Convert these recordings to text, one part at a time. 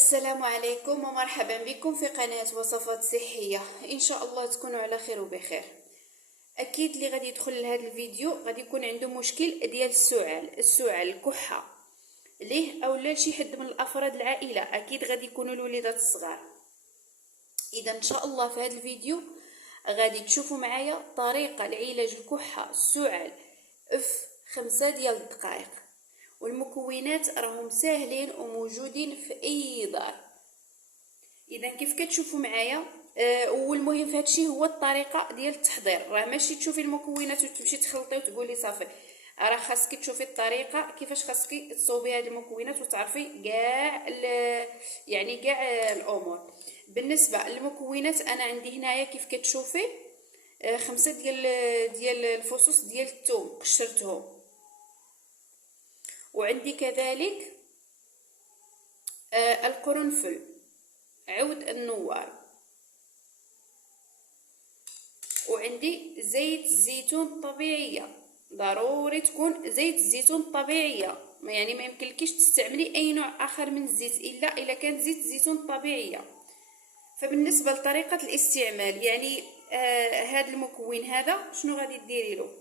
السلام عليكم ومرحبا بكم في قناة وصفات صحية. ان شاء الله تكونوا على خير وبخير. اكيد اللي غادي يدخل لهذا الفيديو غادي يكون عنده مشكل ديال السعال الكحة ليه او لا شي حد من الافراد العائلة، اكيد غادي يكونوا الوليدات الصغار. اذا ان شاء الله في هذا الفيديو غادي تشوفوا معايا طريقة لعلاج الكحة السعال في 5 ديال الدقائق، والمكونات راهم ساهلين وموجودين في اي دار. اذا كيف كتشوفوا معايا والمهم في هادشي هو الطريقه ديال التحضير، راه ماشي تشوفي المكونات وتمشي تخلطي وتقولي صافي، راه خاصك تشوفي الطريقه كيفاش خاصك تصوبي هاد المكونات وتعرفي كاع الامور. بالنسبه للمكونات انا عندي هنايا كيف كتشوفي 5 ديال الفصوص ديال الثوم قشرتهم، وعندي كذلك القرنفل، عود النوار، وعندي زيت الزيتون طبيعيه، ضروري تكون زيت الزيتون طبيعيه، يعني ما يمكنلكيش تستعملي اي نوع اخر من الزيت الا كانت زيت الزيتون طبيعيه. فبالنسبه لطريقه الاستعمال يعني هذا المكون هذا شنو غادي ديري له،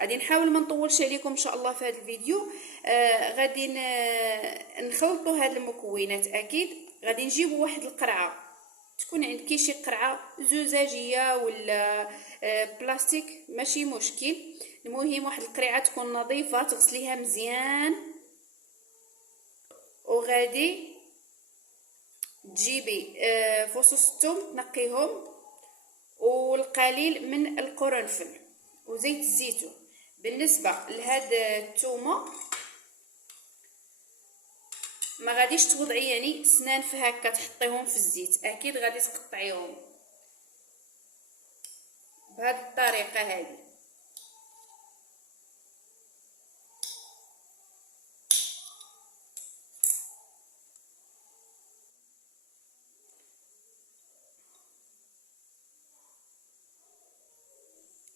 غادي نحاول ما نطولش عليكم ان شاء الله في هذا الفيديو. غادي نخلطوا هاد المكونات. اكيد غادي نجيبوا واحد القرعه، تكون عندك شي قرعه زجاجيه ولا بلاستيك ماشي مشكل، المهم واحد القرعه تكون نظيفه تغسليها مزيان، وغادي تجيبي فصوص الثوم تنقيهم والقليل من القرنفل وزيت الزيتون. بالنسبه لهاد الثومه ما غاديش توضعي يعني سنان في هكا تحطيهم في الزيت، اكيد غادي تقطعيهم بهذه الطريقه هذه.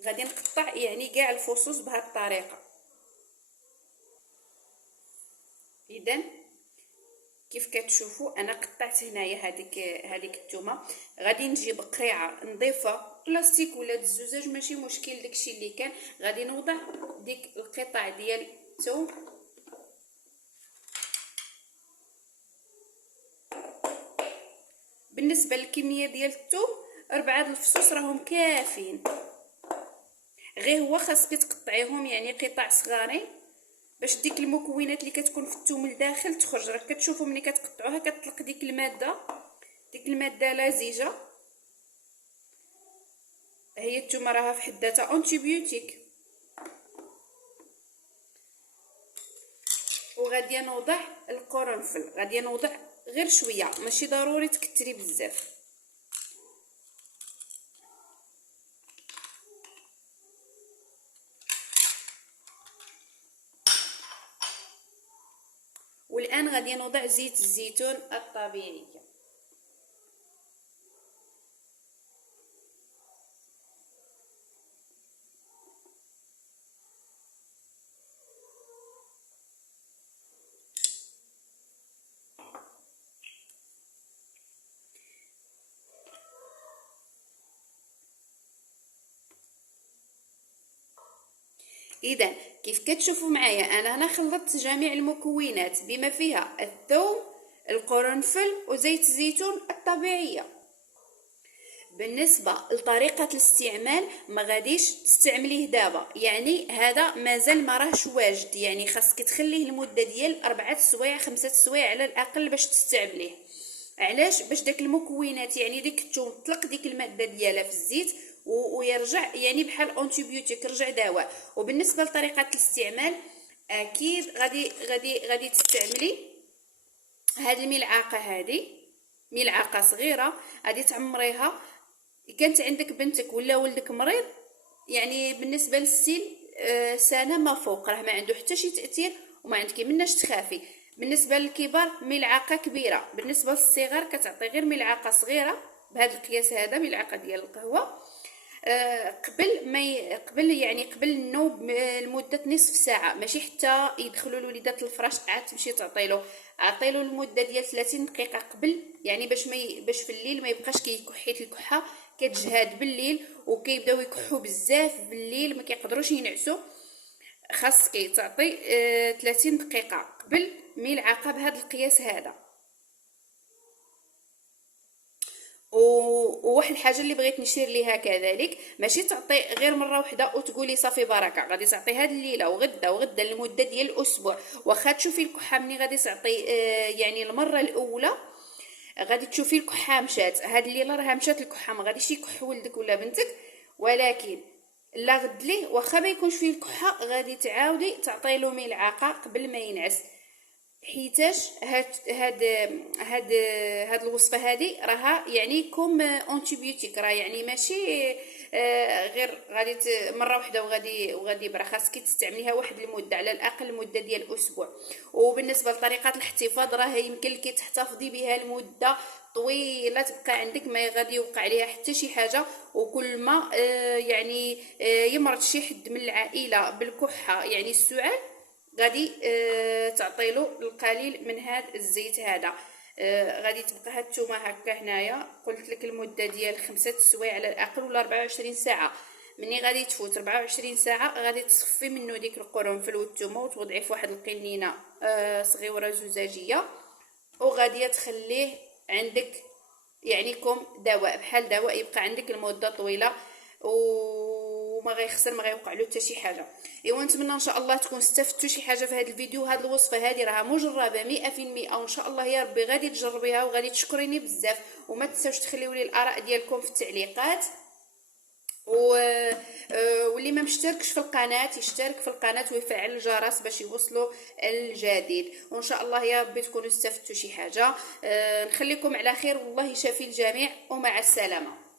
غادي نقطع يعني كاع الفصوص بهذه الطريقه. اذا كيف كتشوفوا انا قطعت هنايا هذيك الثومه. غادي نجيب قريعه نظيفه بلاستيك ولا الزجاج ماشي مشكل، داكشي اللي كان غادي نوضع ديك القطع ديال الثوم بالنسبه للكميه ديال الثوم 4 الفصوص راهم كافيين، غير هو خاصك تقطعيهم يعني قطع صغارين باش ديك المكونات اللي كتكون في الثوم لداخل تخرج. راه كتشوفوا ملي كتقطعوها كتطلق ديك الماده لزجه. هي الثوم راها في حد ذاتها انتيبيوتيك. وغادي نوضع القرنفل، غادي نوضع غير شويه ماشي ضروري تكثري بزاف. والان غادي نوضع زيت الزيتون الطبيعي. اذا كيف كتشوفوا معايا انا هنا خلطت جميع المكونات بما فيها الثوم القرنفل وزيت الزيتون الطبيعيه. بالنسبه لطريقه الاستعمال ما غاديش تستعمليه دابا، يعني هذا مازال ما راهش واجد، يعني خاصك تخليه لمده ديال 4 سوايع 5 سوايع على الاقل باش تستعمليه. علاش؟ باش داك المكونات يعني ديك الثوم تطلق ديك الماده ديالها في الزيت ويرجع يعني بحال انتيبيوتيك، رجع دواء. وبالنسبه لطريقه الاستعمال اكيد غادي تستعملي هذه الملعقه، هذه ملعقه صغيره غادي تعمريها. كانت عندك بنتك ولا ولدك مريض يعني بالنسبه للسن سنه ما فوق راه ما عنده حتى شي تاثير وما عندك مناش تخافي. بالنسبه للكبار ملعقه كبيره، بالنسبه للصغار كتعطي غير ملعقه صغيره بهذا القياس هذا، ملعقه ديال القهوه. قبل النوم لمده نصف ساعه، ماشي حتى يدخلوا الوليدات للفراش عاد تمشي تعطيلو. عطيلو المده ديال 30 دقيقه قبل، يعني باش في الليل ما يبقاش كيكح، حيت الكحه كتجهاد بالليل وكيبداو يكحوا بزاف بالليل ما كيقدروش ينعسوا. خاصك تعطي 30 دقيقه قبل ملعقه بهذا القياس هذا. وواحد الحاجه اللي بغيت نشير ليها كذلك، ماشي تعطي غير مره واحده وتقولي صافي بركه، غادي تعطي هاد الليله وغدا لمده ديال الاسبوع. واخا تشوفي الكحه ملي غادي تعطي يعني المره الاولى غادي تشوفي الكحه مشات، هاد الليله راه مشات الكحه، ما غاديش يكح ولدك ولا بنتك، ولكن لا غد ليه واخا ما يكونش فيه الكحه غادي تعاودي تعطيله ملعقه قبل ما ينعس. حيتاش هاد الوصفه هذه راها يعني كوم اونتيبيوتيك، راه يعني ماشي غير غادي مره واحده وغادي برا، خاصك تستعمليها واحد المده على الاقل المده ديال اسبوع. وبالنسبه لطريقه الاحتفاظ راه يمكن لك تحتفظي بها لمده طويله، تبقى عندك ما غادي يوقع عليها حتى شي حاجه. وكل ما يعني يمرض شي حد من العائله بالكحه يعني السعال، غادي تعطيلو القليل من هذا الزيت هذا. غادي تبقى هاد الثومه هكا هنايا، قلت لك المده ديال 5 سوايع على الاقل ولا 24 ساعه. مني غادي تفوت 24 ساعه غادي تصفي منه ديك القرنفل والثومه وتوضعيه في واحد القنينه صغيره زجاجيه، وغادي تخليه عندك يعني كوم دواء، بحال دواء يبقى عندك لمده طويله وما غيخسر، ما غيوقع له حتى شي حاجه. ايوا نتمنى ان شاء الله تكون استفدتوا شي حاجه في هذا الفيديو. هذه الوصفه هذه راها مجربه 100%، وان شاء الله يا ربي غادي تجربيها وغادي تشكريني بزاف. وما تنساوش تخليوا لي الاراء ديالكم في التعليقات. واللي ما مشتركش في القناه يشترك في القناه ويفعل الجرس باش يوصلوا الجديد. وان شاء الله يا ربي تكونوا استفدتوا شي حاجه. نخليكم على خير، والله يشافي الجميع، ومع السلامه.